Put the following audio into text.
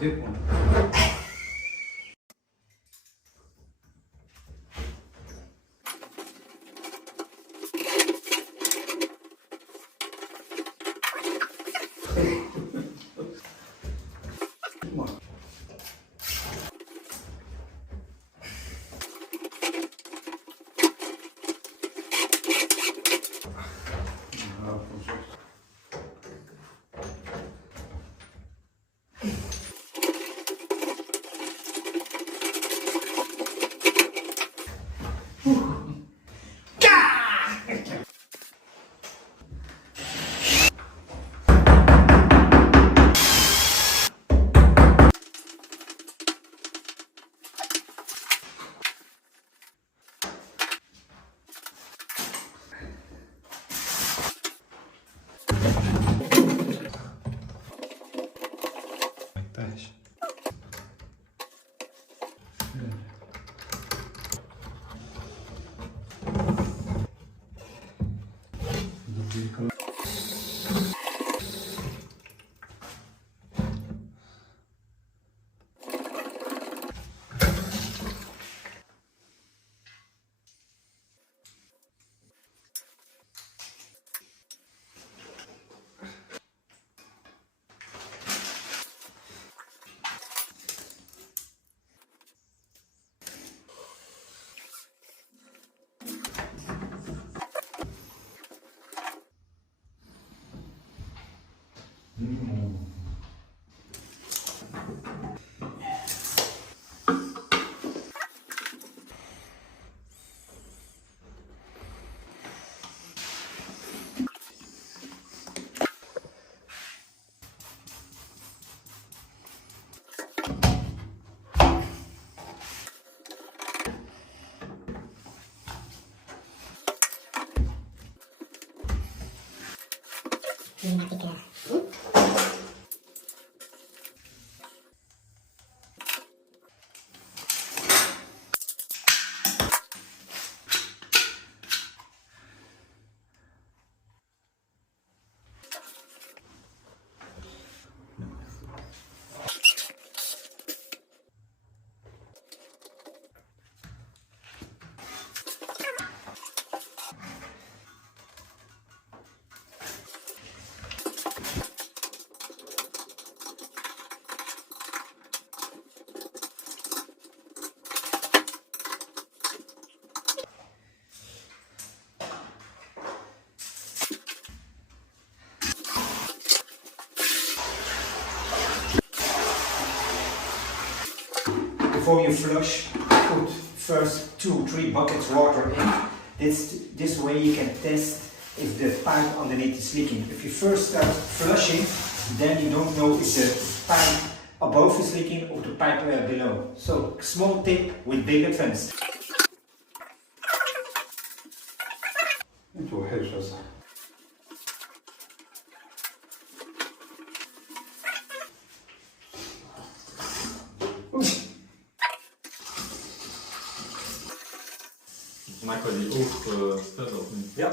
Good one. Come on. Weź. Before you flush, put first 2-3 buckets water in. This way you can test if the pipe underneath is leaking. If you first start flushing, then you don't know if the pipe above is leaking or the pipe below. So small tip with big advance. Tu hejsza. Michael, die ook stellen of niet? Ja.